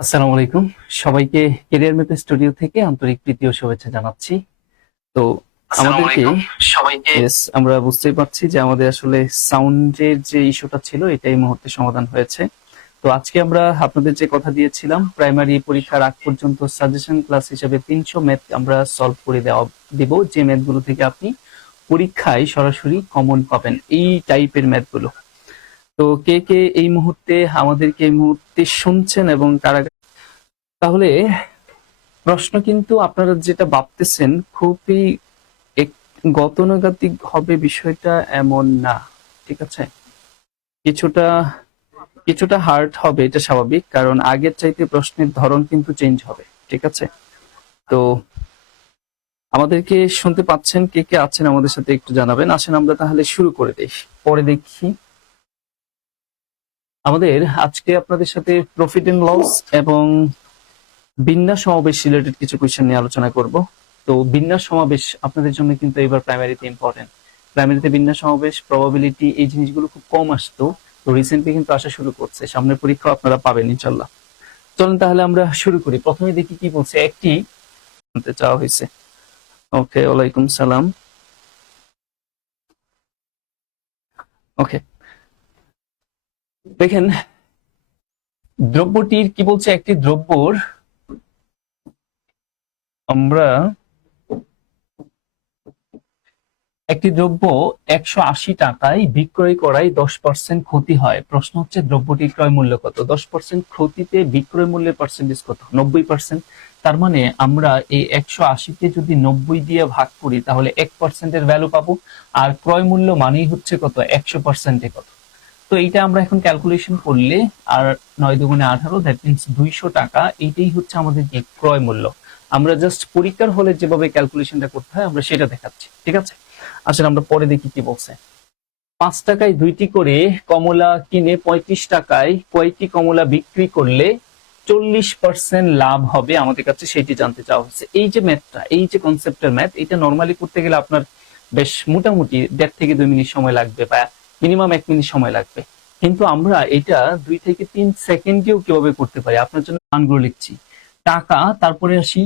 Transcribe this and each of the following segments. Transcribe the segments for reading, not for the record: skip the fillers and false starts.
আসসালামু আলাইকুম সবাইকে। ক্যারিয়ার ম্যাপ স্টুডিও থেকে আন্তরিক প্রীতি ও শুভেচ্ছা জানাচ্ছি। তো আমাদেরকে সবাইকে আমরা বুঝতেই পারছি যে আমাদের আসলে সাউন্ডের যে ইস্যুটা ছিল এটা এই মুহূর্তে সমাধান হয়েছে। তো আজকে আমরা আপনাদের যে কথা দিয়েছিলাম প্রাইমারি পরীক্ষার আগ পর্যন্ত সাজেশন ক্লাস হিসেবে 300 ম্যাথ আমরা সলভ করে দিব, যে ম্যাথগুলো থেকে আপনি পরীক্ষায় সরাসরি কমন পাবেন, এই টাইপের ম্যাথগুলো। তো কে কে এই মুহূর্তে আমাদেরকে এই মুহূর্তে শুনছেন এবং কারা, তাহলে প্রশ্ন কিন্তু আপনারা যেটা ভাবতেছেন খুবই গতানুগতিক হবে বিষয়টা এমন না, ঠিক আছে? কিছুটা কিছুটা হার্ড হবে, এটা স্বাভাবিক, কারণ আগের চাইতে প্রশ্নের ধরন কিন্তু চেঞ্জ হবে, ঠিক আছে? তো আমাদেরকে শুনতে পাচ্ছেন, কে কে আছেন আমাদের সাথে একটু জানাবেন। আসেন আমরা তাহলে শুরু করে দিই, পরে দেখি। আমাদের আজকে আপনাদের সাথে প্রফিট এন্ড লস এবং বিন্যাস সমাবেশ রিলেটেড কিছু কোয়েশ্চেন নিয়ে আলোচনা করব। তো বিন্যাস সমাবেশ আপনাদের জন্য কিন্তু এবার প্রাইমারিতে ইম্পর্টেন্ট। প্রাইমারিতে বিন্যাস সমাবেশ, প্রবাবিলিটি, এই জিনিসগুলো খুব কম আসতো, তো রিসেন্টলি কিন্তু আসা শুরু করছে। সামনের পরীক্ষা আপনারা পাবেন ইনশাল্লাহ। চলুন তাহলে আমরা শুরু করি। প্রথমে দেখি কি বলছে। একটি জানতে চাওয়া হয়েছে। ওকে, ওয়ালাইকুম সালাম। ওকে, দেখেন দ্রব্যটির কি বলছে। একটি দ্রব্যর আমরা একটি দ্রব্য 180 টাকায় বিক্রয় করায় 10% ক্ষতি হয়। প্রশ্ন হচ্ছে দ্রব্যটির ক্রয় মূল্য কত? 10% ক্ষতিতে বিক্রয় মূল্যের পার্সেন্টেজ কত? 90%। তার মানে আমরা এই 180 কে যদি 90 দিয়ে ভাগ করি তাহলে 1%-এর ভ্যালু পাবো। আর ক্রয় মূল্য মানেই হচ্ছে কত? 100%-এ কত? তো এইটা আমরা এখন ক্যালকুলেশন করলে, আর 9 দুগুণে 18, দ্যাট মিনস 200 টাকা, এইটাই হচ্ছে আমাদের যে ক্রয় মূল্য। আমরা জাস্ট পরীক্ষার হলে যেভাবে ক্যালকুলেশনটা করতে হয় আমরা সেটা দেখাচ্ছি, ঠিক আছে? আসলে আমরা পরে দেখি কি বলছে। 5 টাকায় 2টি করে কমলা কিনে 35 টাকায় কয়টি কমলা বিক্রি করলে 40% লাভ হবে আমাদের কাছে, সেটি জানতে চাওয়া হচ্ছে। এই যে ম্যাথটা, এই যে কনসেপ্টের ম্যাথ, এটা নরমালি করতে গেলে আপনার বেশ মোটামুটি 1.5 থেকে 2 মিনিট সময় লাগবে, বা মিনিমাম 1 মিনিট সময় লাগবে। কিন্তু আমরা এটা 2 থেকে 3 সেকেন্ডেও কিভাবে করতে পারি আপনার জন্য মানগুলো লিখছি। টাকা, তারপরে আসি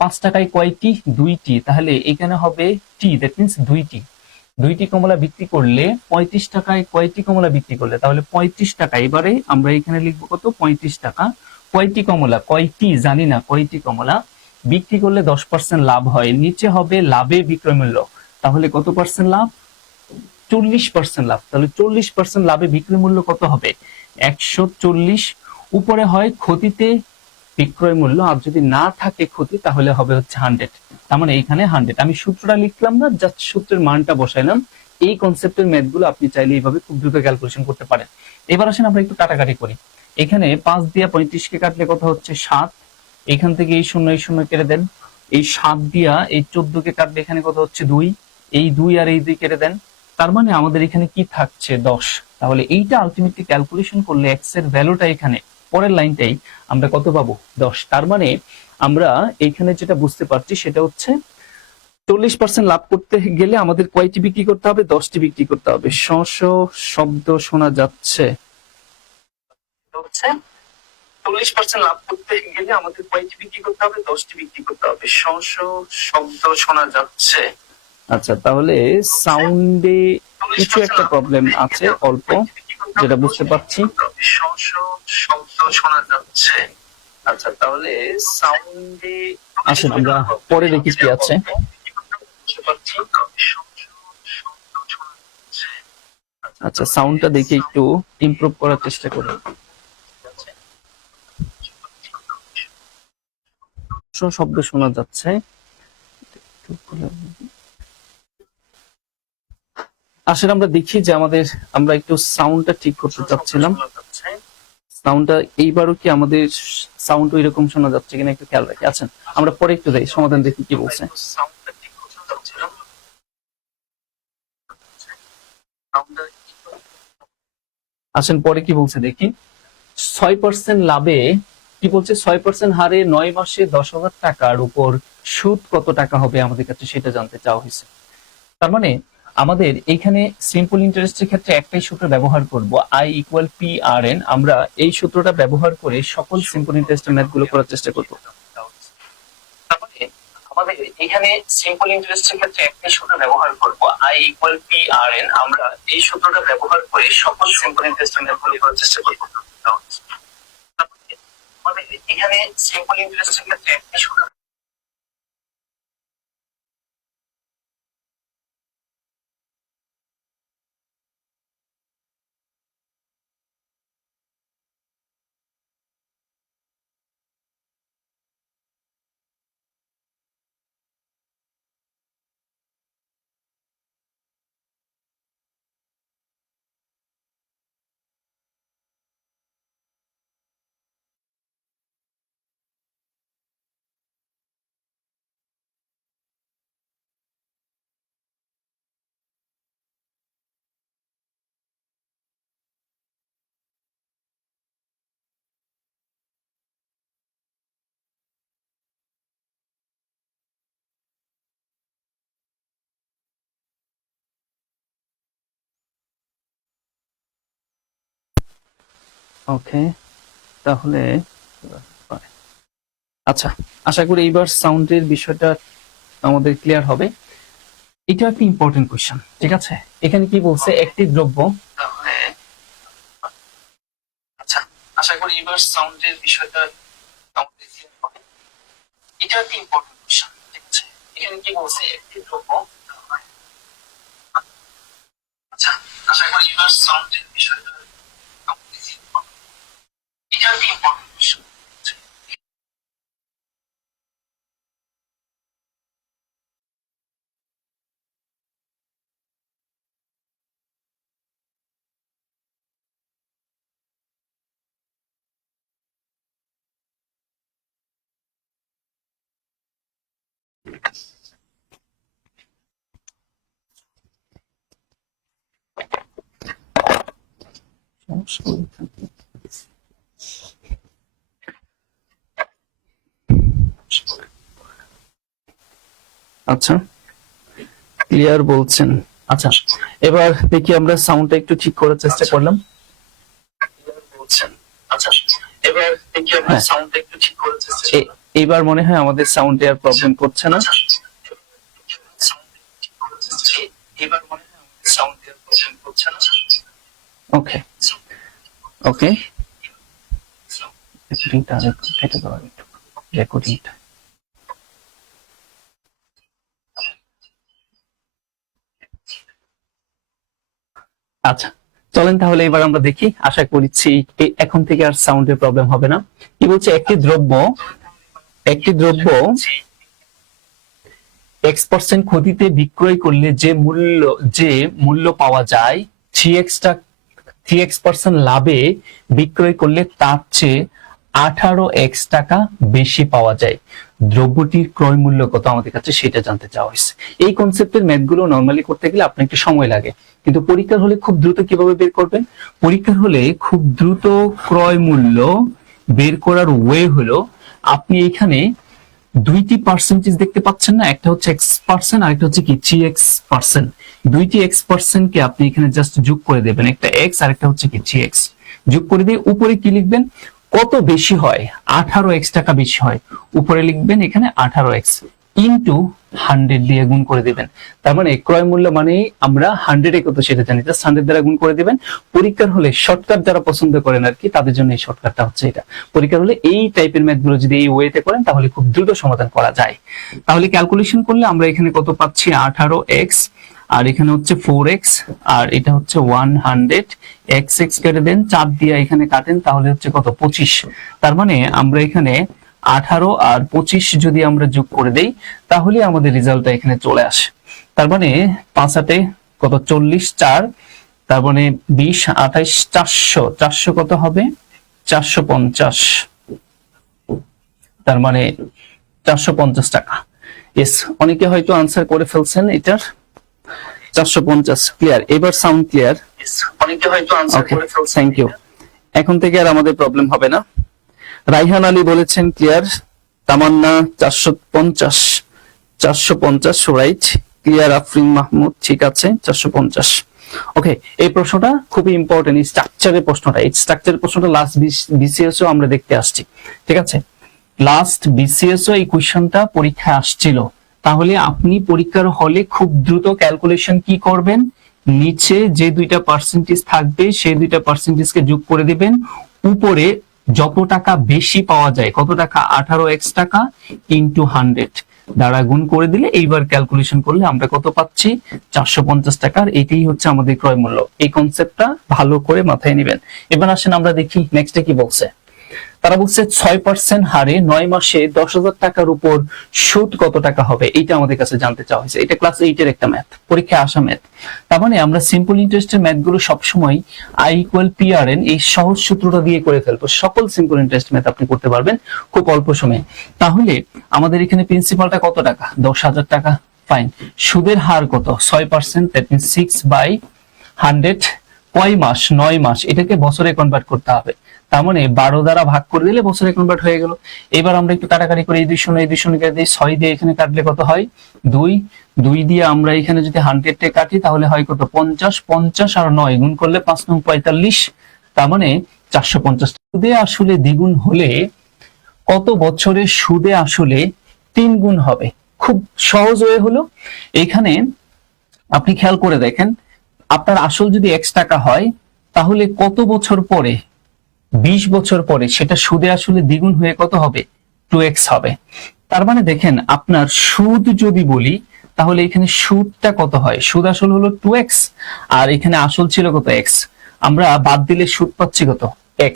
5 টাকায় কয়টি? 2টি, তাহলে এখানে হবে টি, দ্যাট মিনস 2টি। 2টি কমলা বিক্রি করলে 35 টাকায় কয়টি কমলা বিক্রি করলে? তাহলে 35 টাকা। এবারে আমরা এখানে লিখবো কত? 35 টাকা। কয়টি কমলা, কয়টি জানি না, কয়টি কমলা বিক্রি করলে 10% লাভ হয়। নিচে হবে লাভে বিক্রয় মূল্য, তাহলে কত পার্সেন্ট লাভ? 40% লাভ। তাহলে 40% লাভে বিক্রয় মূল্য কত হবে? 140। উপরে হয় ক্ষতিতে বিক্রয় মূল্য, আর যদি না থাকে ক্ষতি তাহলে হবে হচ্ছে 100। তার মানে এখানে 100। আমি সূত্রটা লিখলাম না, জাস্ট সূত্রের মানটা বসাইলাম। এই কনসেপ্টের ম্যাথগুলো আপনি চাইলে এইভাবে খুব দ্রুত ক্যালকুলেশন করতে পারেন। এবার আসেন আমরা একটু কাটাকাটি করি। এখানে 5 দিয়ে 35 কে কাটলে কত হচ্ছে? 7। এখান থেকে এই শূন্য কেটে দেন। এই 7 দিয়া এই 14 কে কাটলে এখানে কত হচ্ছে? 2। এই 2 আর এই 2 কেটে দেন। তার মানে আমাদের এখানে কি থাকছে? 10। তাহলে এইটা আলটিমেটলি ক্যালকুলেশন করলে এক্স এর ভ্যালুটা এখানে পরের লাইনটাই আমরা কত পাবো? 10। তার মানে আমরা এখানে যেটা বুঝতে পারছি সেটা হচ্ছে 40% লাভ করতে গেলে আমাদের কয়টি বিক্রি করতে হবে? 10টি বিক্রি করতে হবে। শব্দ শোনা যাচ্ছে। 40% লাভ করতে গেলে আমাদের কয়টি বিক্রি করতে হবে? 10টি বিক্রি করতে হবে। শব্দ শোনা যাচ্ছে। আচ্ছা, তাহলে সাউন্ডে কিছু একটা প্রবলেম আছে অল্প, যেটা বুঝতে পারছি। শব্দ শোনা যাচ্ছে। আচ্ছা, তাহলে সাউন্ডে আসেন আমরা পরে দেখি কি আছে। আচ্ছা, সাউন্ডটা দেখে একটু ইমপ্রুভ করার চেষ্টা করি। শব্দ শোনা যাচ্ছে। আসলে আমরা দেখি যে আমরা একটু সাউন্ডটা ঠিক করতে চাচ্ছিলাম। সাউন্ডটা এইবারও কি আমাদের সাউন্ড ওই রকম শোনা যাচ্ছে কিনা একটু খেয়াল রাখি। আচ্ছা, আমরা পরে একটু দেই সমাধান, দেখি কি বলছে। আসেন পরে কি বলছে দেখি। 6% লাভে কি বলছে, 6% হারে 9 মাসে 10,000 টাকার উপর সুদ কত টাকা হবে আমাদের কাছে সেটা জানতে চাওয়া হয়েছে। তার মানে আমাদের এখানে সিম্পল ইন্টারেস্টের ক্ষেত্রে একটাই সূত্র ব্যবহার করব, I ইকুয়াল PRN। আমরা এই সূত্রটা ব্যবহার করে সকল সিম্পল ইন্টারেস্টের ম্যাথ গুলো করার চেষ্টা করব। তার মানে আমাদের এখানে সিম্পল ইন্টারেস্টের ক্ষেত্রে একটাই সূত্র ব্যবহার করব, I ইকুয়াল PRN। আমরা এই সূত্রটা ব্যবহার করে সকল সিম্পল ইন্টারেস্টের ম্যাথ গুলো করার চেষ্টা করব। তার মানে আমাদের এখানে সিম্পল ইন্টারেস্টের ক্ষেত্রে একটাই সূত্র। ওকে, তাহলে আচ্ছা, আশা করি এইবার সাউন্ডের বিষয়টা আমাদের ক্লিয়ার হবে। এটা একটা ইম্পর্টেন্ট কোশ্চেন, ঠিক আছে? এখানে কি বলছে, একটি দ্রব্য, তাহলে আচ্ছা, আশা করি এইবার সাউন্ডের বিষয়টা আমাদের ক্লিয়ার হবে। এটা একটা ইম্পর্টেন্ট কোশ্চেন, ঠিক আছে? এখানে কি বলছে, একটি দ্রব্য, আচ্ছা, আশা করি এইবার সাউন্ডের বিষয়টা আমাদের ক্লিয়ার হবে। এটা একটা ইম্পর্টেন্ট কোশ্চেন। আচ্ছা, ক্লিয়ার বলছেন। আচ্ছা, এবার দেখি আমরা সাউন্ডটা একটু ঠিক করার চেষ্টা করলাম। আচ্ছা, এবার দেখি আমরা সাউন্ডটা একটু ঠিক করার চেষ্টা করলাম। এবার মনে হয় আমাদের সাউন্ডে আর প্রবলেম করছে না। এবার মনে হয় আমাদের সাউন্ডে আর প্রবলেম করছে না। ওকে ওকে, রেকর্ডিংটা কেটে দেওয়া, রেকর্ডিংটা। আচ্ছা, চলেন তাহলে এবার আমরা দেখি, আশা করছি এখন থেকে আর সাউন্ডের প্রবলেম হবে না। কি বলছে, একটি দ্রব্য X% ক্ষতিতে বিক্রয় করলে যে মূল্য পাওয়া যায় 3x% লাভে বিক্রয় করলে তার চেয়ে 18x টাকা বেশি পাওয়া যায়। দ্রব্যটির ক্রয় মূল্য কত আমাদের কাছে সেটা জানতে চাওয়া হয়েছে। এই কনসেপ্টের ম্যাথগুলো নরমালি করতে গেলে আপনার একটু সময় লাগে, কিন্তু পরীক্ষার হলে খুব দ্রুত কিভাবে বের করবেন? পরীক্ষার হলে খুব দ্রুত ক্রয় মূল্য বের করার ওয়ে হলো, আপনি এখানে দুইটি পার্সেন্টেজ দেখতে পাচ্ছেন না, একটা হচ্ছে X% আর একটা হচ্ছে কি 3x%। দুইটি X% কে আপনি এখানে জাস্ট যোগ করে দেবেন, একটা X আর একটা হচ্ছে কি 3x, যোগ করে দিয়ে উপরে কি লিখবেন, কত বেশি হয়, 18x টাকা বেশি হয়, উপরে লিখবেন এখানে 18x ইনটু 100 দিয়ে গুণ করে দিবেন। তার মানে ক্রয় মূল্য মানে আমরা 100 এ কত সেটা জানি, জাস্ট 100 দ্বারা গুণ করে দিবেন। পরীক্ষার হলে শর্টকাট যারা পছন্দ করেন আর কি, তাদের জন্য এই শর্টকাটটা হচ্ছে এটা। পরীক্ষার হলে এই টাইপের ম্যাথগুলো যদি এই ওয়েতে করেন তাহলে খুব দ্রুত সমাধান করা যায়। তাহলে ক্যালকুলেশন করলে আমরা এখানে কত পাচ্ছি, 18x, আর এখানে হচ্ছে 4x, আর এটা হচ্ছে 100, x কেটে দেন, 4 দিয়ে এখানে কাটেন, তাহলে হচ্ছে কত, 25। তার মানে আমরা এখানে 18 আর 25 যদি আমরা যোগ করে দেই তাহলে আমাদের রেজাল্টটা এখানে চলে আসে। তার মানে 5 কত, 40, 4, তার মানে 20, 28, 400, 400 কত হবে, 450, তার মানে 450 টাকা। ইয়েস, অনেকে হয়তো আনসার করে ফেলছেন এটার, 450 ক্লিয়ার। এবার সাউন্ড ক্লিয়ার, অনেকে হয়তো আনসার করে ফেলছেন। Thank you. এখন থেকে আর আমাদের প্রবলেম হবে না। রাইহান আলী বলেছেন ক্লিয়ার। তামান্না 450 রাইট, ক্লিয়ার। আফরিন মাহমুদ ঠিক আছে 450। ওকে, এই প্রশ্নটা খুবই ইম্পর্টেন্ট, স্ট্রাকচারের প্রশ্নটা। এই স্ট্রাকচারের প্রশ্নটা লাস্ট বিসিএস ও আমরা দেখতে আসছি, ঠিক আছে। লাস্ট বিসিএস ও এই কোশ্চেনটা পরীক্ষায় আসছিল। তাহলে আপনি পরীক্ষার হলে খুব দ্রুত ক্যালকুলেশন কি করবেন, নিচে যে দুইটা পার্সেন্টেজ থাকবে সেই দুইটা পার্সেন্টেজকে যোগ করে দিবেন, উপরে যত টাকা বেশি পাওয়া যায়, কত টাকা, 18x টাকা ইনটু 100 দ্বারা গুণ করে দিলে এইবার ক্যালকুলেশন করলে আমরা কত পাচ্ছি, 450 টাকার। এটাই হচ্ছে আমাদের ক্রয় মূল্য। এই কনসেপ্টটা ভালো করে মাথায় নেবেন। এবার আসেন আমরা দেখি নেক্সটে কি বলছে। তারা বলছে 6% হারে 9 মাসে 10,000 টাকার উপর সুদ কত টাকা হবে, এইটা আমাদের কাছে জানতে চাওয়া হয়েছে। এটা ক্লাস 8 এর একটা ম্যাথ, পরীক্ষায় আসা ম্যাথ। তার মানে আমরা সিম্পল ইন্টারেস্টের ম্যাথ গুলো সবসময় I=PRN এই সহজ সূত্রটা দিয়ে করে ফেলবো। সকল সিম্পল ইন্টারেস্ট ম্যাথ আপনি করতে পারবেন খুব অল্প সময়ে। তাহলে আমাদের এখানে প্রিন্সিপালটা কত টাকা, 10,000 টাকা, ফাইন। সুদের হার কত, 6%, দ্যাট মিন্স 6/100। কয় মাস, 9 মাস। এটাকে বছরে কনভার্ট করতে হবে। তার মানে 12 দ্বারা ভাগ করে দিলে বছরে কনভার্ট হয়ে গেল। এবার আমরা একটু কাটাকাটি করে এই 200 কেটে দিই, 6 দিয়ে এখানে কাটলে কত হয়, 2 দিয়ে আমরা এখানে যদি 100 কে কাটি তাহলে হয় কত, 50 আর 9 গুণ করলে 5 9 45, তার মানে 450। সুদে আসলে দ্বিগুণ হলে কত বছরের সুদে আসলে 3 গুণ হবে? খুব সহজ হয়ে হলো। এখানে আপনি খেয়াল করে দেখেন, আপনার আসল যদি x টাকা হয় তাহলে কত বছর পরে, 20 বছর পরে সেটা সুদে আসলে দ্বিগুণ হয়ে কত হবে, 2x হবে। তার মানে দেখেন, আপনার সুদ যদি বলি তাহলে এখানে সুদটা কত হয়, সুদ আসল হলো 2x, আর এখানে আসল ছিল কত, x। আমরা বাদ দিলে সুদ পাচ্ছি কত, x।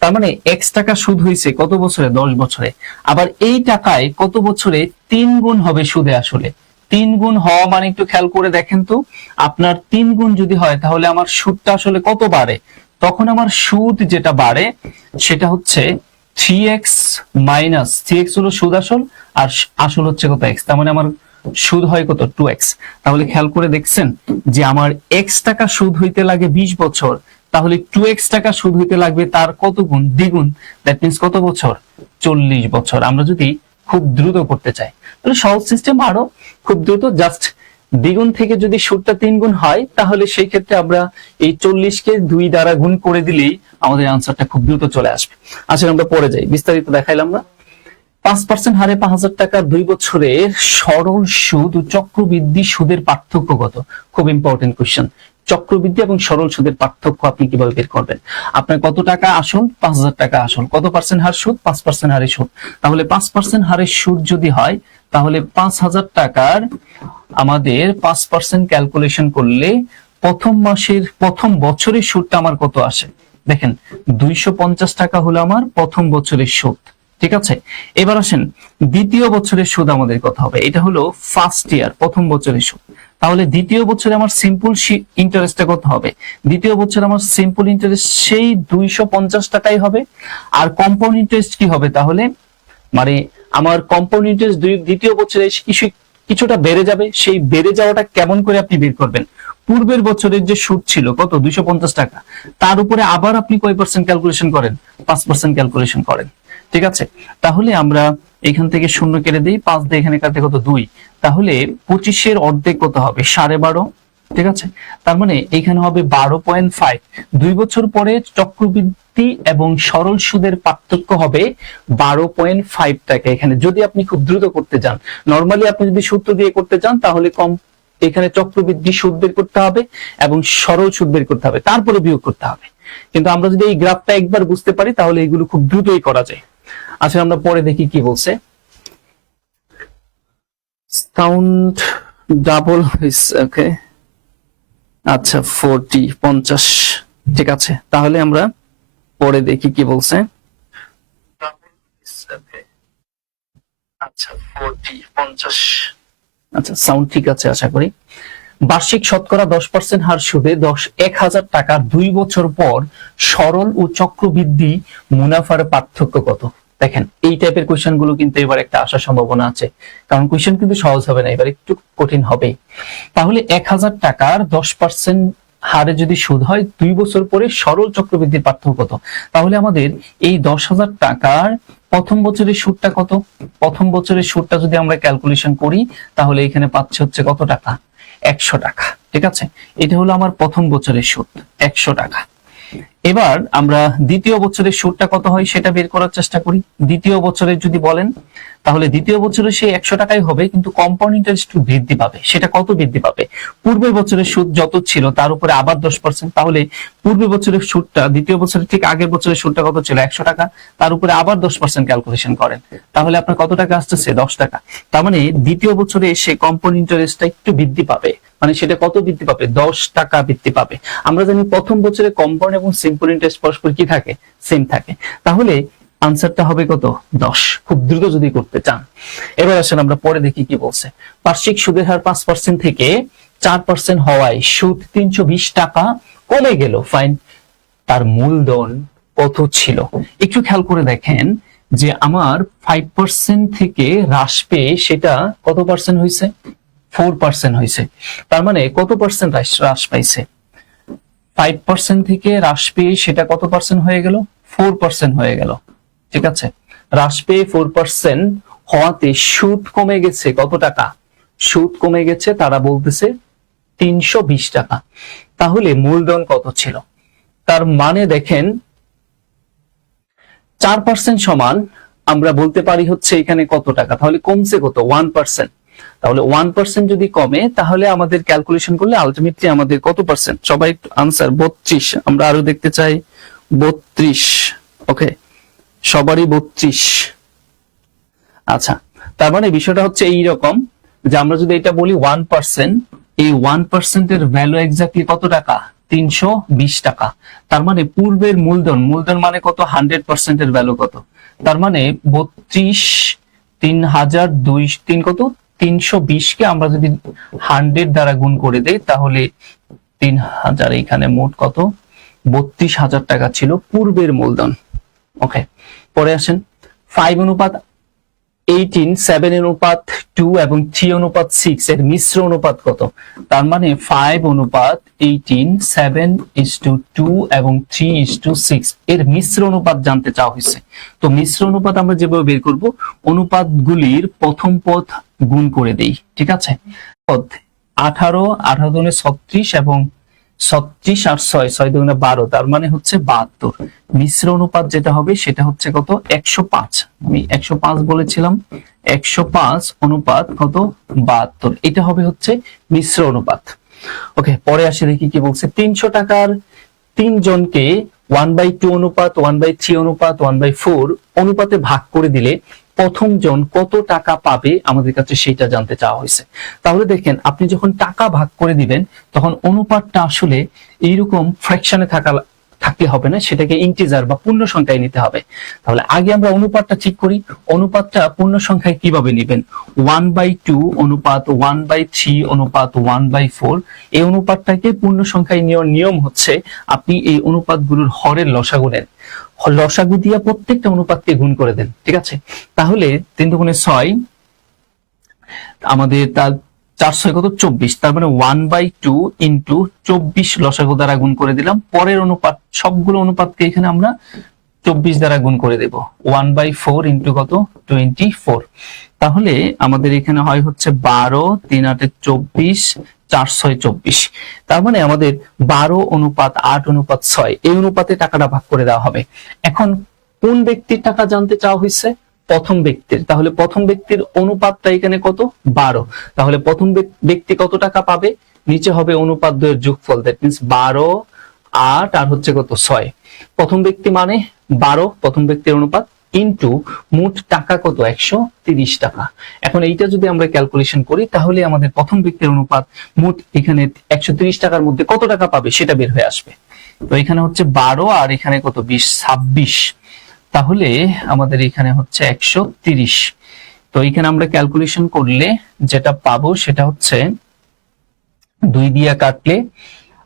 তার মানে x টাকা সুদ হয়েছে কত বছরে, 10 বছরে। আবার এই টাকায় কত বছরে 3 গুণ হবে সুদে আসলে। 3 গুণ হওয়া মানে একটু খেয়াল করে দেখেন তো, আপনার 3 গুণ যদি হয় তাহলে আমার সুদটা আসলে কত বাড়ে, তখন আমার সুদ যেটা বাড়ে সেটা হচ্ছে 3x মাইনাস 3x হলো সুদ আসল, আর আসল হচ্ছে কত, x। তার মানে আমার সুদ হয় কত, 2x। তাহলে খেয়াল করে দেখছেন যে আমার x টাকা সুদ হইতে লাগে 20 বছর, তাহলে 2x টাকা সুদ হইতে লাগবে তার কত গুণ, দ্বিগুণ। দ্যাট মিন্স কত বছর, 40 বছর। আমরা যদি খুব দ্রুত করতে চাই তাহলে সহজ সিস্টেম, আরো খুব দ্রুত, জাস্ট দ্বিগুণ থেকে যদি সুদটা 3 গুণ হয় তাহলে সেই ক্ষেত্রে আমরা এই 40 কে 2 দ্বারা গুণ করে দিলেই আমাদের আনসারটা খুব দ্রুত চলে আসবে। আসলে আমরা পরে যাই, বিস্তারিত দেখাইলাম না। 5% হারে 5,000 টাকার 2 বছরের সরল সুদ ও চক্রবৃদ্ধি সুদের পার্থক্য কত? খুব ইম্পর্টেন্ট কোশ্চেন। চক্রবৃদ্ধি এবং সরল সুদের পার্থক্য আপনি কিভাবে বের করবেন? আপনার কত টাকা আসল, 5,000 টাকা আসল, কত পার্সেন্ট হার সুদ, 5% হারে সুদ। তাহলে 5% হারে সুদ যদি হয় তাহলে 5,000 টাকার আমাদের 5% ক্যালকুলেশন করলে প্রথম মাসের, প্রথম বছরের সুদটা আমার কত আসে, দেখেন 250 টাকা হলো আমার প্রথম বছরের সুদ, ঠিক আছে। এবার আসেন দ্বিতীয় বছরের সুদ আমাদের কত হবে, এটা হলো ফার্স্ট ইয়ার, প্রথম বছরের সুদ। তাহলে দ্বিতীয় বছরে আমার সিম্পল ইন্টারেস্টটা কত হবে, দ্বিতীয় বছরে আমার সিম্পল ইন্টারেস্ট সেই 250 টাকাই হবে। আর কম্পাউন্ড ইন্টারেস্ট কি হবে তাহলে, মানে আমার কম্পাউন্ড ইন্টারেস্ট দ্বিতীয় বছরে কিছুটা বেড়ে যাবে। সেই বেড়ে যাওয়াটা কেমন করে আপনি বের করবেন, পূর্বের বছরের যে সুদ ছিল কত, 250 টাকা, তার উপরে আবার আপনি কয় পার্সেন্ট ক্যালকুলেশন করেন, 5% ক্যালকুলেশন করেন, ঠিক আছে। তাহলে আমরা এখান থেকে শূন্য কেটে দিই, 5 দিয়ে এখানে কাটতে কত, 2। তাহলে 25-এর অর্ধেক কত হবে, 12.5, ঠিক আছে। তার মানে এখানে হবে 12.5। 2 বছর পরে চক্রবৃদ্ধি এবং সরল সুদের পার্থক্য হবে 12.5 টাকা। এখানে যদি আপনি খুব দ্রুত করতে চান, নরমালি আপনি যদি সূত্র দিয়ে করতে চান তাহলে কম, এখানে চক্রবৃদ্ধি সুদ বের করতে হবে এবং সরল সুদ বের করতে হবে, তারপরে বিয়োগ করতে হবে। কিন্তু আমরা যদি এই গ্রাফটা একবার বুঝতে পারি তাহলে এগুলো খুব দ্রুতই করা যায়। আচ্ছা আমরা পরে দেখি কি বলছে। সাউন্ড ডাবল ওকে, আচ্ছা 50, ঠিক আছে। তাহলে আমরা পরে দেখি কি বলছে। আচ্ছা 50, আচ্ছা সাউন্ড ঠিক আছে আশা করি। বার্ষিক শতকরা 10% হার সুদে 1,000 টাকা 2 বছর পর সরল ও চক্রবৃদ্ধি মুনাফার পার্থক্য কত? দেখেন এই টাইপের কোশ্চেন গুলো কিন্তু এবার একটা আসার সম্ভাবনা আছে, কারণ কোশ্চেন কিন্তু সহজ হবে না, এবার একটু কঠিন হবে। তাহলে 1,000 টাকার 10% হারে যদি সুদ হয় 2 বছর পরে সরল চক্রবৃদ্ধির পার্থক্য কত? তাহলে আমাদের এই 10,000 টাকার প্রথম বছরের সুদটা কত? প্রথম বছরের সুদটা যদি আমরা ক্যালকুলেশন করি তাহলে এখানে পাচ্ছে হচ্ছে কত টাকা? 100 টাকা। ঠিক আছে, এটা হলো আমার প্রথম বছরের সুদ 100 টাকা। এবার আমরা দ্বিতীয় বছরের সুদটা কত হয় সেটা বের করার চেষ্টা করি। দ্বিতীয় বছরের যদি বলেন তাহলে দ্বিতীয় বছরে সেই 100 টাকাই হবে, কিন্তু কম্পাউন্ড ইন্টারেস্ট একটু বৃদ্ধি পাবে। সেটা কত বৃদ্ধি পাবে? পূর্বের বছরের সুদ যত ছিল তার উপরে আবার 10%। তাহলে পূর্বের বছরের সুদটা দ্বিতীয় বছরের ঠিক আগের বছরের সুদটা কত ছিল? 100 টাকা, তার উপরে আবার 10% ক্যালকুলেশন করেন, তাহলে আপনার কত টাকা আসতেছে? 10 টাকা। তার মানে দ্বিতীয় বছরে এসে কম্পাউন্ড ইন্টারেস্টটা একটু বৃদ্ধি পাবে, মানে সেটা কত বৃদ্ধি পাবে? 10 টাকা বৃদ্ধি পাবে। আমরা জানি প্রথম বছরে কম্পাউন্ড এবং সিম্পল ইন্টারেস্ট পরস্পর কি থাকে? সেম থাকে। তাহলে আনসারটা হবে কত? 10। খুব দ্রুত যদি করতে চান। এবার আসেন আমরা পরে দেখি কি বলছে। বার্ষিক সুদের হার 5% থেকে 4% হওয়ায় সুদ 320 টাকা কমে গেল, ফাইন। তার মূলধন কত ছিল? একটু খেয়াল করে দেখেন যে আমার 5% থেকে হ্রাস পেয়ে সেটা কত পার্সেন্ট হয়েছে? 4% হয়েছে। তার মানে কত পার্সেন্ট হ্রাস পাইছে? 5% থেকে হ্রাস পেয়ে সেটা কত পার্সেন্ট হয়ে গেল? 4% হয়ে গেল। ঠিক আছে, হ্রাস পেয়ে 4% হওয়াতে সুদ কমে গেছে কত টাকা? সুদ কমে গেছে তারা বলতেছে 320 টাকা। তাহলে মূলধন কত ছিল? তার মানে দেখেন 4% সমান আমরা বলতে পারি হচ্ছে এখানে কত টাকা? তাহলে কমছে কত? 1%। তাহলে 1% যদি কমে তাহলে আমাদের ক্যালকুলেশন করলে আলটিমেটলি আমাদের কত পার্সেন্ট? সবাই আনসার 32। আমরা আরো দেখতে চাই 32। ওকে, সবারই 32। আচ্ছা, তার মানে বিষয়টা হচ্ছে এইরকম যে আমরা যদি এটা বলি 1%, এই 1% এর ভ্যালু এক্স্যাক্টলি কত টাকা? 320 টাকা। তার মানে পূর্বের মূলধন, মূলধন মানে কত? 100% এর ভ্যালু কত? তার মানে 32 3002 কত? 320 কে আমরা যদি 100 দ্বারা গুণ করে দেই তাহলে 3000, এখানে মোট কত? 32,000 টাকা ছিল পূর্বের মূলধন। ওকে, পরে আসেন 5:18, 7:2 এবং 3:6 এর মিশ্র অনুপাত কত? তার মানে 5:18, 7:2 এবং 3:6 এর মিশ্র অনুপাত জানতে চাওয়া হয়েছে। তো মিশ্র অনুপাত আমরা যেভাবে বের করব, অনুপাতগুলির প্রথম পদ গুণ করে দেই। ঠিক আছে, পদ 18, 18 দুগুণে 36 এবং 36 আর 6, 6 দুগুণে 12, তার মানে হচ্ছে 72। মিশ্র অনুপাত যেটা হবে সেটা হচ্ছে কত? 105। আমি 105 বলেছিলাম, 105 অনুপাত কত? 72। এটা হবে হচ্ছে মিশ্র অনুপাত। ওকে, পরে আসে দেখি কি বলছে। 300 টাকার 3 জনকে 1/2 অনুপাত, 1/3 অনুপাত, 1/4 অনুপাতে ভাগ করে দিলে প্রথম জন কত টাকা পাবে আমাদের কাছে সেটা জানতে চাওয়া হয়েছে। তাহলে দেখেন, আপনি যখন টাকা ভাগ করে দিবেন তখন অনুপাতটা আসলে এইরকম ফ্র্যাকশনে থাকলে হবে না, সেটাকে ইন্টিজার বা পূর্ণ সংখ্যায় নিতে হবে। তাহলে আগে আমরা অনুপাতটা ঠিক করি। অনুপাতটা পূর্ণ সংখ্যায় কিভাবে নেবেন? 1/2 অনুপাত 1/3 অনুপাত 1/4, এই অনুপাতটাকে পূর্ণ সংখ্যায় নেওয়ার নিয়ম হচ্ছে আপনি এই অনুপাতগুলোর হরের লসাগু নেন, লসাগু দিয়ে প্রত্যেকটা অনুপাতকে গুণ করে দেন। ঠিক আছে, তাহলে 3 দুগুণে 6, আমাদের তার 4 6 কত? 24। তার মানে 1/2 ইন্টু 24 লসাগু দ্বারা গুণ করে দিলাম। পরের অনুপাত, সবগুলো অনুপাতকে এখানে আমরা 24 দ্বারা গুণ করে দেব। 1/4 ইন্টু কত? 24। তাহলে আমাদের এখানে হয় হচ্ছে 12, 3 8 24, 4 6 24। তার মানে আমাদের 12 অনুপাত 8 অনুপাত 6 এই অনুপাতে টাকাটা ভাগ করে দেওয়া হবে। এখন কোন ব্যক্তির টাকা জানতে চাওয়া হয়েছে? প্রথম ব্যক্তির। তাহলে প্রথম ব্যক্তির অনুপাতটা এখানে কত? 12। তাহলে প্রথম ব্যক্তি কত টাকা পাবে? নিচে হবে অনুপাত দ্বয়ের যোগফল, দ্যাট মিন্স 12, 8 আর হচ্ছে কত? 6। প্রথম ব্যক্তি মানে 12, প্রথম ব্যক্তির অনুপাত, ইন্টু মোট টাকা কত? 130 টাকা। এখন এইটা যদি আমরা ক্যালকুলেশন করি তাহলে আমাদের প্রথম ব্যক্তির অনুপাত মোট এখানে 130 টাকার মধ্যে কত টাকা পাবে সেটা বের হয়ে আসবে। তো এখানে হচ্ছে 12 আর এখানে কত? 20, 26। তাহলে আমাদের এখানে হচ্ছে 130। তো এখানে আমরা ক্যালকুলেশন করলে যেটা পাবো সেটা হচ্ছে 2 দিয়ে কাটলে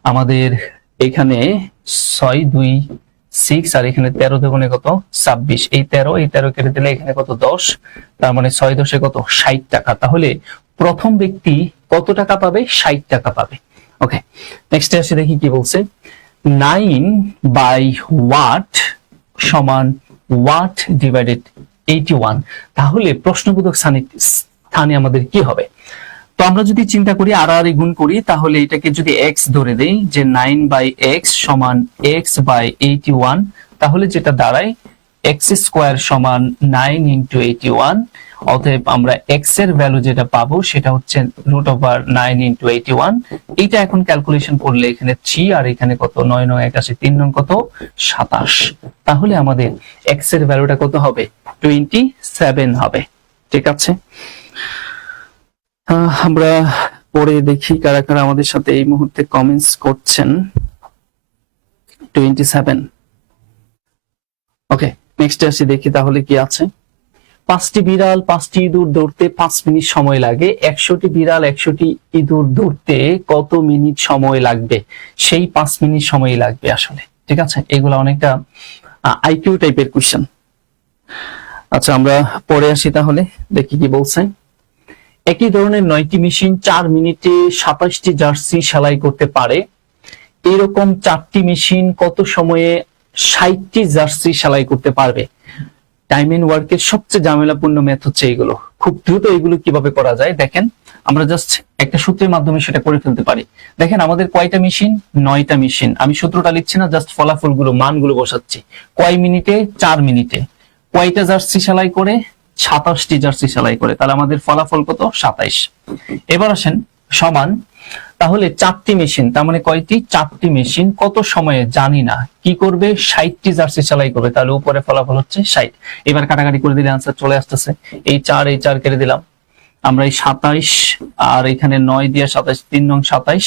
আমাদের এখানে 6 2 6 আর এখানে 13 দুগুণে কত? 26। এই 13 কেটে দিলে এখানে কত? 10। তার মানে 6 10 কত? 60 টাকা। তাহলে প্রথম ব্যক্তি কত টাকা পাবে? 60 টাকা পাবে। ওকে, নেক্সট আসে দেখি কি বলছে। 9 বাই ওয়াট সমান ওয়াট ডিভাইডেড 81। তাহলে প্রশ্নবোধক স্থানে আমাদের কি হবে? তো আমরা যদি চিন্তা করি আর গুণ করি, তাহলে এটাকে যদি x ধরে দেই যে 9 বাই x সমান x বাই 81, তাহলে যেটা দাঁড়ায় x স্কোয়ার সমান 9 ইন্টু 81। অতএব আমরা x এর ভ্যালু যেটা পাবো সেটা হচ্ছে √9 ইন্টু 81। এইটা এখন ক্যালকুলেশন করলে এখানে 3 আর এখানে কত, 9 9 81, 3 নং কত, 27। তাহলে আমাদের x এর ভ্যালুটা কত হবে? 27 হবে। ঠিক আছে, আমরা পরে দেখি কারা কারা আমাদের সাথে এই মুহূর্তে কমেন্টস করছেন। 27। ওকে, নেক্সট আসি দেখি তাহলে কি আছে। 5টি বিড়াল 5টি ইঁদুর দৌড়তে 5 মিনিট সময় লাগে। 100টি বিড়াল 100টি ইঁদুর দৌড়তে কত মিনিট সময় লাগবে? সেই 5 মিনিট সময় লাগবে আসলে। ঠিক আছে, এগুলো অনেকটা আইকিউ টাইপের কোশ্চেন। আচ্ছা, আমরা পরে আসি তাহলে দেখি কি বলছে। একই ধরনের 9টি মেশিন 4 মিনিটে 27টি জার্সি সেলাই করতে পারে। এরকম 4টি মেশিন কত সময়ে 60টি জার্সি সেলাই করতে পারবে? টাইম এন্ড ওয়ার্কের সবচেয়ে ঝামেলাপূর্ণ ম্যাথ হচ্ছে এগুলো। খুব দ্রুত এগুলো কিভাবে করা যায় দেখেন, আমরা জাস্ট একটা সূত্রের মাধ্যমে সেটা করে ফেলতে পারি। দেখেন আমাদের কয়টা মেশিন? 9টা মেশিন। আমি সূত্রটা লিখছি না, জাস্ট ফলাফলগুলো মানগুলো বসাচ্ছি। কয় মিনিটে? 4 মিনিটে। কয়টা জার্সি সেলাই করে? 27টি জার্সি সেলাই করে। তাহলে আমাদের ফলাফল কত? 27। এবার আসেন সমান, তাহলে 4টি মেশিন, তার মানে কয়টি? 4টি মেশিন কত সময়ে জানি না, কি করবে? 60টি জার্সি সেলাই করবে। তাহলে উপরে ফলাফল হচ্ছে 60। এবার কাটাকাটি করে দিলে আনসার চলে আসতেছে। এই 4 কেটে দিলাম, আমরা এই 27 আর এখানে 9 দিয়া 27, 3 নং 27,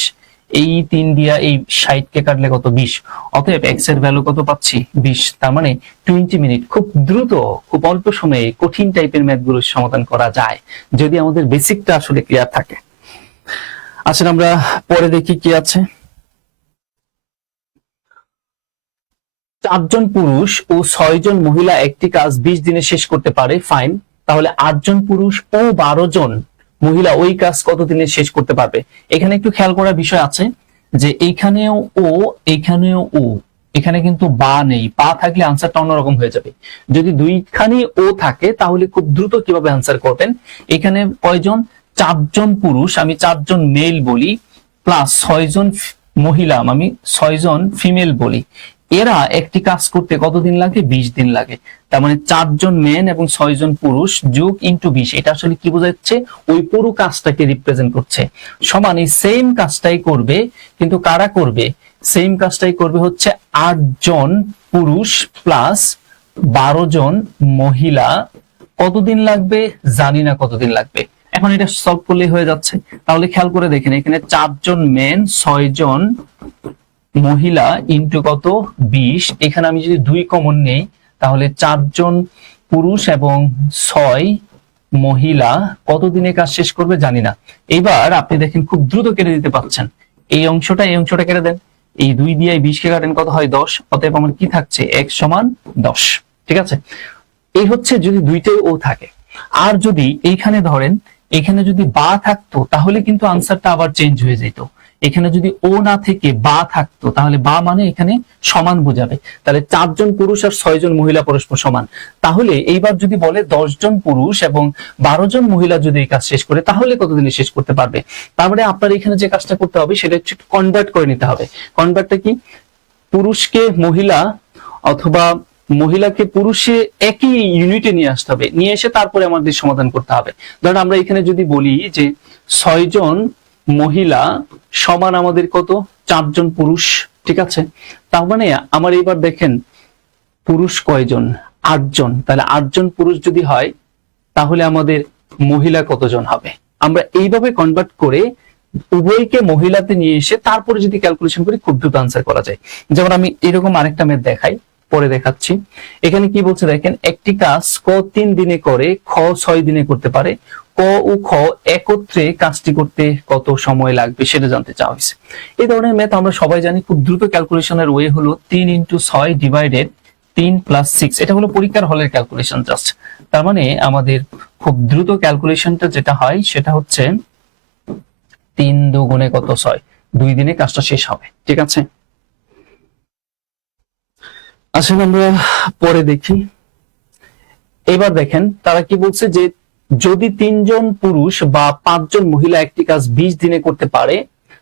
এই 3 দিয়া এই 60 কে কাটলে কত? 20। অতএব x এর ভ্যালু কত পাচ্ছি? 20। তার মানে 20 মিনিট। খুব দ্রুত, খুব অল্প সময়ে কঠিন টাইপের ম্যাথগুলো সমাধান করা যায় যদি আমাদের বেসিকটা আসলে ক্লিয়ার থাকে। আসলে আমরা পরে দেখি কি আছে। 4 জন পুরুষ ও 6 জন মহিলা একটি কাজ 20 দিনে শেষ করতে পারে, ফাইন। তাহলে 8 জন পুরুষ ও 12 জন মহিলা ওই কাজ কত দিনে শেষ করতে পারবে? এখানে একটু খেয়াল করার বিষয় আছে যে এইখানেও ও, এইখানেও ও, এখানে কিন্তু বা নেই। বা থাকলে আনসারটা অন্যরকম হয়ে যাবে। যদি দুইখানি ও থাকে তাহলে খুব দ্রুত কিভাবে আনসার করবেন? এখানে কয়জন? 4 জন পুরুষ, আমি 4 জন মেল বলি, প্লাস 6 জন মহিলা, আমি 6 জন ফিমেল বলি। এরা একটি কাজ করতে কতদিন লাগে? 20 দিন লাগে। তার মানে 4 জন মেন এবং 6 জন পুরুষ যোগ ইন্টু 20, এটা আসলে কি বোঝাচ্ছে? ওই পুরো কাজটাকে রিপ্রেজেন্ট করছে। সমান এই সেম কাজটাই করবে, কিন্তু কারা করবে? সেম কাজটাই করবে হচ্ছে 8 জন পুরুষ প্লাস 12 জন মহিলা। কতদিন লাগবে? জানি না কতদিন লাগবে। এখন এটা সলভ করলে হয়ে যাচ্ছে। তাহলে খেয়াল করে দেখেন, এখানে 4 জন মেন 6 জন মহিলা ইন্টু কত? 20। এখানে আমি যদি 2 কমন নেই তাহলে 4 জন পুরুষ এবং 6 মহিলা কতদিনে কাজ শেষ করবে জানি না। এবার আপনি দেখেন খুব দ্রুত কেটে দিতে পারছেন। এই অংশটা কেটে দেন, এই 2 দিয়ে 20 কে কাটেন, কত হয়? 10। অতএব আমার কি থাকছে? x সমান 10। ঠিক আছে, এই হচ্ছে যদি দুইটাই ও থাকে। আর যদি এইখানে ধরেন, এখানে যদি বা থাকতো তাহলে কিন্তু আনসারটা আবার চেঞ্জ হয়ে যেত। এখানে যদি ও না থেকে বা থাকতো তাহলে বা মানে এখানে সমান বোঝাবে। তাহলে 4 জন পুরুষ আর 6 জন মহিলা পরস্পর সমান। তাহলে এইবার যদি বলে 10 জন পুরুষ এবং 12 জন মহিলা যদি এই কাজ শেষ করে তাহলে কতদিনে শেষ করতে পারবে? তারপরে আপনার এখানে যে কাজটা করতে হবে সেটা হচ্ছে কনভার্ট করে নিতে হবে। কনভার্টটা কি? পুরুষকে মহিলা অথবা মহিলাকে পুরুষে একই ইউনিটে নিয়ে আসতে হবে, নিয়ে এসে তারপরে আমাদের সমাধান করতে হবে। ধরেন আমরা এখানে যদি বলি যে 6 জন মহিলা সমান আমাদের কত? 4 জন পুরুষ। ঠিক আছে, তার মানে আমার এবার দেখেন পুরুষ কয়জন? 8 জন। তাহলে 8 জন পুরুষ যদি হয় তাহলে আমাদের মহিলা কতজন হবে? আমরা এইভাবে কনভার্ট করে উভয়কে মহিলাতে নিয়ে এসে তারপরে যদি ক্যালকুলেশন করি খুব দ্রুত আনসার করা যায়। যেমন আমি এরকম আরেকটা ম্যাথ দেখাই, পরে দেখাচ্ছি। এখানে কি বলছে দেখেন, একটি কাজ ক 3 দিনে করে, খ 6 দিনে করতে পারে। ক ও খ একত্রে কাজটি করতে কত সময় লাগবে সেটা জানতে চাওয়া হয়েছে। এই ধরনের ম্যাথ আমরা সবাই জানি। খুব দ্রুত ক্যালকুলেশনের ওয়ে হলো 3 × 6 ডিভাইডেড 3 + 6। এটা হলো পরীক্ষার হলের ক্যালকুলেশন জাস্ট। তার মানে আমাদের খুব দ্রুত ক্যালকুলেশনটা যেটা হয় সেটা হচ্ছে 3 × 2 = কত? 6। 2 দিনে কাজটা শেষ হবে। ঠিক আছে, আসেন আমরা পরে দেখি। এবার দেখেন তারা কি বলছে যে যদি 3 জন পুরুষ বা 5 জন মহিলা একটি কাজ 20 দিনে করতে পারে,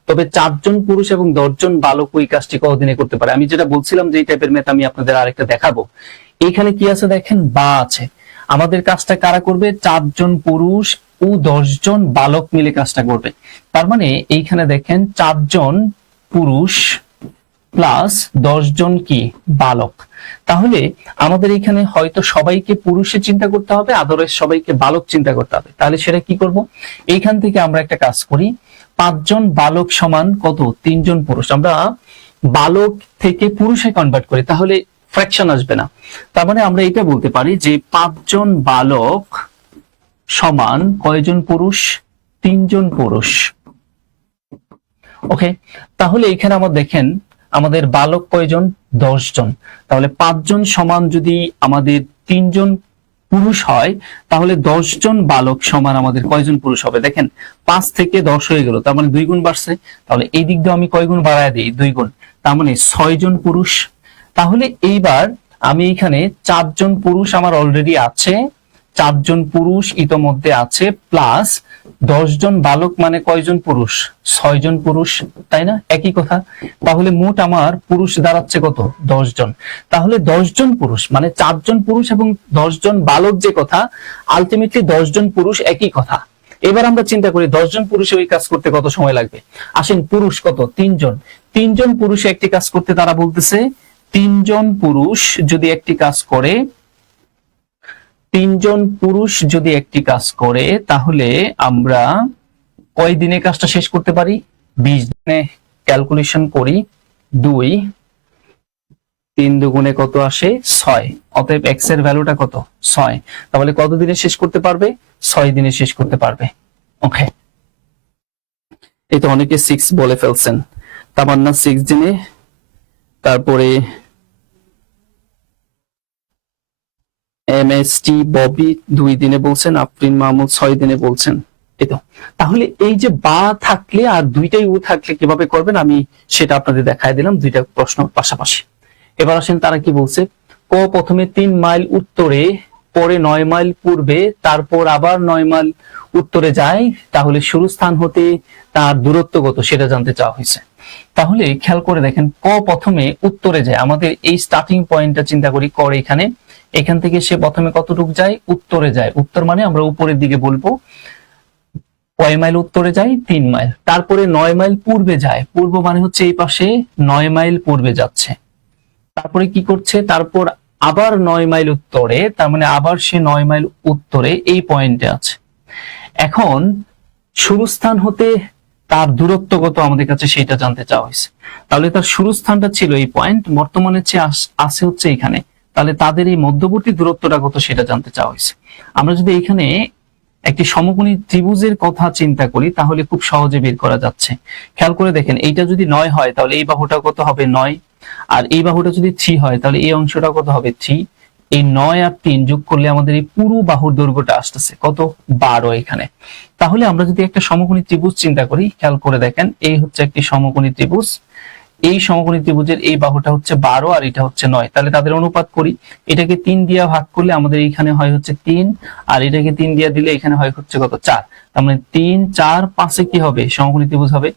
তবে 4 জন পুরুষ এবং 10 জন বালক ওই কাজটি কতদিনে করতে পারে। আমি যেটা বলছিলাম যে এই টাইপের ম্যাথ আমি আপনাদের আরেকটা দেখাবো। এইখানে কি আছে দেখেন, বা আছে। আমাদের কাজটা কারা করবে? 4 জন পুরুষ ও 10 জন বালক মিলে কাজটা করবে। তার মানে এইখানে দেখেন 4 জন পুরুষ প্লাস 10 জন কি বালক। তাহলে আমাদের এখানে হয়তো সবাইকে পুরুষে চিন্তা করতে হবে, আদারওয়াইজ সবাইকে বালক চিন্তা করতে হবে। তাহলে সেটা কি করব? এইখান থেকে আমরা একটা কাজ করি, 5 জন বালক সমান কত? 3 জন পুরুষ। আমরা বালক থেকে পুরুষে কনভার্ট করি, তাহলে ফ্র্যাকশন আসবে না। তার মানে আমরা এটা বলতে পারি যে 5 জন বালক সমান কয়জন পুরুষ? 3 জন পুরুষ। ওকে, তাহলে এখানে আমরা দেখেন আমাদের বালক কয়জন? 10 জন। তাহলে 5 জন সমান যদি আমাদের 3 জন পুরুষ হয়, তাহলে 10 জন বালক সমান আমাদের কয়জন পুরুষ হবে? দেখেন 5 থেকে 10 হয়ে গেল, তার মানে 2 গুণ বাড়ছে। তাহলে এই দিক দিয়ে আমি কয় গুণ বাড়ায় দিই? 2 গুণ, তার মানে 6 জন পুরুষ। তাহলে এইবার আমি এখানে 4 জন পুরুষ আমার অলরেডি আছে, 4 জন পুরুষ ইতোমধ্যে আছে, প্লাস 10 জন বালক মানে কয়জন পুরুষ? 6 জন পুরুষ, তাই না? একই কথা। তাহলে মোট আমার পুরুষ দাঁড়াচ্ছে কত? 10 জন। তাহলে 10 জন পুরুষ মানে 4 জন পুরুষ এবং 10 জন বালক যে কথা, আলটিমেটলি 10 জন পুরুষ একই কথা। এবার আমরা চিন্তা করি 10 জন পুরুষে ওই কাজ করতে কত সময় লাগবে। আসেন, পুরুষ কত? 3 জন। 3 জন পুরুষে একটি কাজ করতে তারা বলতেছে 3 জন পুরুষ যদি একটি কাজ করে, 3 জন পুরুষ যদি একটি কাজ করে, তাহলে আমরা কয় দিনে কাজটা শেষ করতে পারি? 20 দিনে। ক্যালকুলেশন করি, 2 3 দুগুণে কত আসে? 6। অতএব এক্স এর ভ্যালুটা কত? 6। তাহলে কত দিনে শেষ করতে পারবে? 6 দিনে শেষ করতে পারবে। ওকে, এই তো অনেকে 6 বলে ফেলছেন, তামান্না 6 দিনে, তারপরে এমএসটি ববি 2 দিনে বলছেন, আফরিন মাহমুদ 6 দিনে বলছেন। এই তো, তাহলে এই যে বা থাকলে আর দুইটাই ও থাকলে কিভাবে করবেন আমি সেটা আপনাদের দেখায় দিলাম, দুইটা প্রশ্ন পাশাপাশি। এবার আসেন তারা কি বলছে। ক প্রথমে 3 মাইল উত্তরে, পরে 9 মাইল পূর্বে, তারপর আবার 9 মাইল উত্তরে যায়, তাহলে শুরু স্থান হতে তার দূরত্ব কত সেটা জানতে চাওয়া হয়েছে। তাহলে খেয়াল করে দেখেন, ক প্রথমে উত্তরে যায়, আমাদের এই স্টার্টিং পয়েন্টটা চিন্তা করি, করে এখানে, এখান থেকে সে প্রথমে কতটুকু যায়? উত্তরে যায়। উত্তর মানে আমরা উপরের দিকে বলবো। কয় মাইল উত্তরে যায়? 3 মাইল। তারপরে 9 মাইল পূর্বে যায়, পূর্ব মানে হচ্ছে এই পাশে 9 মাইল পূর্বে যাচ্ছে। তারপরে কি করছে? তারপর আবার 9 মাইল উত্তরে, তার মানে আবার সে 9 মাইল উত্তরে এই পয়েন্টে আছে। এখন শুরু স্থান হতে তার দূরত্ব কত আমাদের কাছে সেটা জানতে চাওয়া হয়েছে। তাহলে তার শুরু স্থানটা ছিল এই পয়েন্ট, বর্তমানে আছে হচ্ছে এখানে, তাহলে তাদের এই মধ্যবর্তী দূরত্বটা কত সেটা জানতে চাওয়া হয়েছে। আমরা যদি এখানে একটি সমকোণী ত্রিভুজের কথা চিন্তা করি, তাহলে খুব সহজে বের করা যাচ্ছে। খেয়াল করে দেখেন, এইটা যদি 9 হয় তাহলে এই বাহুটা কত হবে? 9। আর এই বাহুটা যদি 3 হয় তাহলে এই অংশটা কত হবে? 3। এই 9 আর 3 যোগ করলে আমাদের এই পুরো বাহুর দৈর্ঘ্যটা আসতেছে কত? 12 এখানে। তাহলে আমরা যদি একটা সমকোণী ত্রিভুজ চিন্তা করি, খেয়াল করে দেখেন, এই হচ্ছে একটি সমকোণী ত্রিভুজ, এই সমকোণী ত্রিভুজের এই বাহুটা হচ্ছে 12 আর এটা হচ্ছে 9। তাহলে তাদের অনুপাত করি, এটাকে 3 দিয়ে ভাগ করলে আমাদের এইখানে হয় হচ্ছে 3, আর এটাকে 3 দিয়ে দিলে এখানে হয় হচ্ছে কত? 4। তার মানে 3 4 5 কি হবে? সমকোণী ত্রিভুজ হবে।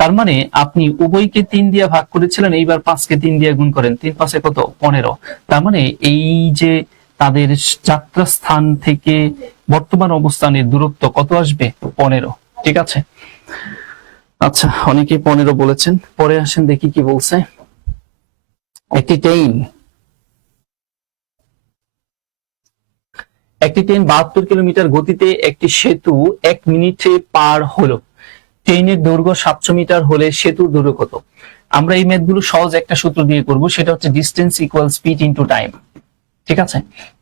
তার মানে আপনি উভয়কে 3 দিয়ে ভাগ করেছিলেন, এইবার 5 কে 3 দিয়ে গুণ করেন, 3 5 কত? 15। তার মানে এই যে তাদের যাত্রা স্থান থেকে বর্তমান অবস্থানের দূরত্ব কত আসবে? 15। ঠিক আছে, আচ্ছা, অনেকেই 15 বলেছেন। পরে আসেন দেখি কি বলছে। একটি ট্রেন 72 কিলোমিটার গতিতে একটি সেতু 1 মিনিটে পার হলো। ট্রেনের দৈর্ঘ্য 700 মিটার হলে সেতুর দৈর্ঘ্য কত? আমরা এই ম্যাথগুলো সহজ একটা সূত্র দিয়ে করব, সেটা হচ্ছে distance equal speed into time. ঠিক আছে,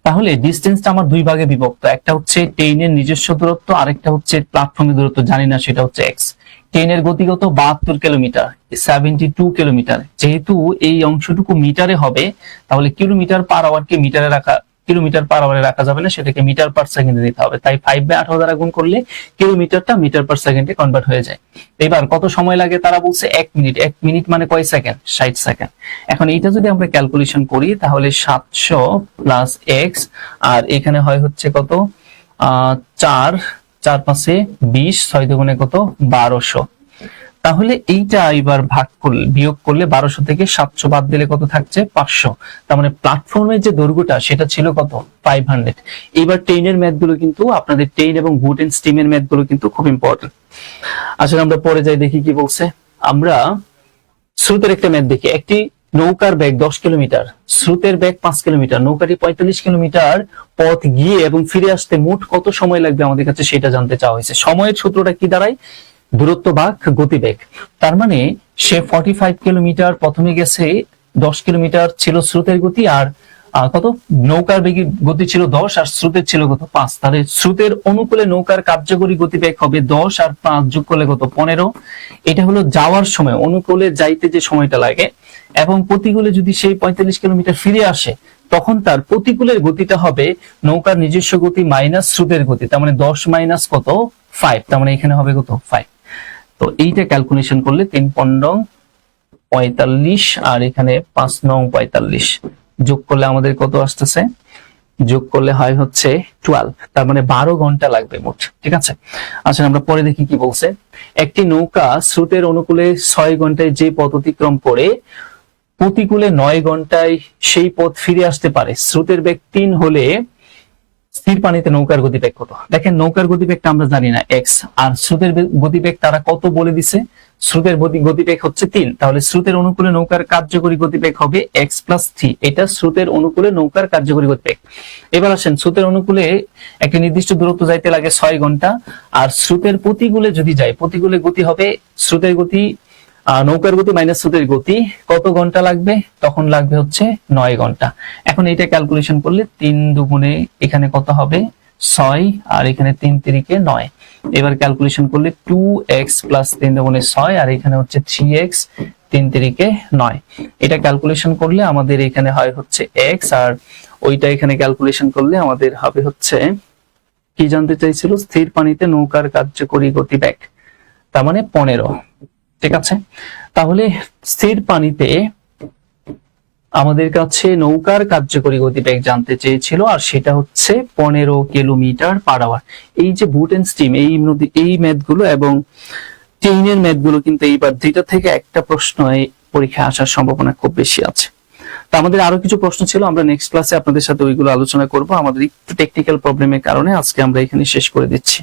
তাহলে ডিস্টেন্সটা আমার 2 ভাগে বিভক্ত, একটা হচ্ছে ট্রেনের নিজস্ব দূরত্ব, আরেকটা হচ্ছে প্ল্যাটফর্মের দূরত্ব, জানি না, সেটা হচ্ছে এক্স। ট্রেনের গতিগত 72 কিলোমিটার, 72 কিলোমিটার। যেহেতু এই অংশটুকু মিটারে হবে, তাহলে কিলোমিটার পার আওয়ারকে মিটারে রাখা, কিলোমিটার পার আওয়ারে রাখা যাবে না, সেটাকে মিটার পার সেকেন্ডে দিতে হবে। তাই 5/18 দ্বারা গুণ করলে কিলোমিটারটা মিটার পার সেকেন্ডে কনভার্ট হয়ে যায়। এবার কত সময় লাগে তারা বলছে 1 মিনিট। 1 মিনিট মানে কয় সেকেন্ড? 60 সেকেন্ড। এখন এইটা যদি আমরা ক্যালকুলেশন করি তাহলে 700 প্লাস এক্স, আর এখানে হয় হচ্ছে কত 4, 4 5 20, 6 দুগুণে কত 1200। তাহলে এইটা এবার ভাগ করলে বিয়োগ করলে 1200 থেকে 700 বাদ দিলে কত থাকছে 500। তার মানে প্ল্যাটফর্মের যে দৈর্ঘ্যটা সেটা ছিল কত 500। এবার ট্রেনের ম্যাথ গুলো কিন্তু আপনাদের ট্রেন এবং বুট এন্ড স্টিমের ম্যাথ গুলো কিন্তু খুব ইম্পর্টেন্ট। আসলে আমরা পরে যাই দেখি কি বলছে। আমরা স্রোতের একটা ম্যাথ দেখি। একটি নৌকার বেগ 10 কিলোমিটার, স্রোতের বেগ 5 কিলোমিটার, নৌকাটি 45 কিলোমিটার পথ গিয়ে এবং ফিরে আসতে মোট কত সময় লাগবে আমাদের কাছে সেটা জানতে চাওয়া হয়েছে। সময়ের সূত্রটা কি দাঁড়ায়? দূরত্ব ভাগ গতিবেগ। তার মানে সে 45 কিলোমিটার প্রথমে গেছে, 10 কিলোমিটার ছিল স্রোতের গতি, আর কত নৌকার বেগের গতি ছিল 10 আর স্রোতের ছিল কত 5। তাহলে স্রোতের অনুকূলে নৌকার কার্যকরী গতিবেগ হবে 10 আর 5 যোগ করলে কত 15। এটা হলো যাওয়ার সময়, অনুকূলে যাইতে যে সময়টা লাগে, এবং প্রতিকূলে যদি সেই 45 কিলোমিটার ফিরে আসে তখন তার প্রতিকূলের গতিটা হবে নৌকার নিজস্ব গতি মাইনাস স্রোতের গতি। তার মানে 10 মাইনাস কত 5, তার মানে এখানে হবে কত 5। তো এইটা ক্যালকুলেশন করলে 3 45 আর এখানে 5 45 যোগ করলে আমাদের কত আসতেছে? যোগ করলে হয় হচ্ছে 12, তার মানে 12 ঘন্টা লাগবে মোট। ঠিক আছে, আচ্ছা আমরা পরে দেখি কি বলছে। একটি নৌকা স্রোতের অনুকূলে 6 ঘন্টায় যে পথ অতিক্রম করে প্রতিকূলে 9 ঘন্টায় সেই পথ ফিরে আসতে পারে, স্রোতের বেগ 3 হলে স্থির পানিতে নৌকার গতিবেগ কত? দেখেন নৌকার গতিবেগটা আমরা জানি না এক্স, আর স্রোতের গতিবেগ তারা কত বলে দিছে? স্রোতের গতিবেগ হচ্ছে 3, তাহলে স্রোতের অনুকূলে নৌকার কার্যকরী গতিবেগ হবে x + 3। এটা স্রোতের অনুকূলে নৌকার কার্যকরী গতিবেগ। এবার আসেন, স্রোতের অনুকূলে একটা নির্দিষ্ট দূরত্ব যাইতে লাগে 6 ঘন্টা, আর স্রোতের প্রতিকূলে যদি যায়, প্রতিকূলে গতি হবে স্রোতের গতি নৌকার গতি মাইনাস স্রোতের গতি, কত ঘন্টা লাগবে? তখন লাগবে হচ্ছে 9 ঘন্টা। এখন এটা ক্যালকুলেশন করলে 3 দুগুণে এখানে কত হবে 6, আর এখানে 3 3 9। এবার ক্যালকুলেশন করলে 2x + 3 দুগুণে 6, আর এখানে হচ্ছে 3x 3 3 9। এটা ক্যালকুলেশন করলে আমাদের এখানে হয় হচ্ছে x, আর ওইটা এখানে ক্যালকুলেশন করলে আমাদের হবে হচ্ছে কি জানতে চাইছিল? স্থির পানিতে নৌকার কার্যকরী গতিবেগ, তার মানে 15। ঠিক আছে, তাহলে স্থির পানিতে আমাদের কাছে নৌকার কার্যকরী গতিবেগ জানতে চেয়েছিল, আর সেটা হচ্ছে 15 কিলোমিটার পার আওয়ার। এই যে বুট এন্ড স্টিম এই ম্যাথগুলো এবং ট্রেনের ম্যাথগুলো কিন্তু এইবার দুইটা থেকে একটা প্রশ্ন পরীক্ষায় আসার সম্ভাবনা খুব বেশি আছে। তো আমাদের আরো কিছু প্রশ্ন ছিল, আমরা নেক্সট ক্লাসে আপনাদের সাথে ওইগুলো আলোচনা করব। আমাদের একটু টেকনিক্যাল প্রবলেমের কারণে আজকে আমরা এখানে শেষ করে দিচ্ছি।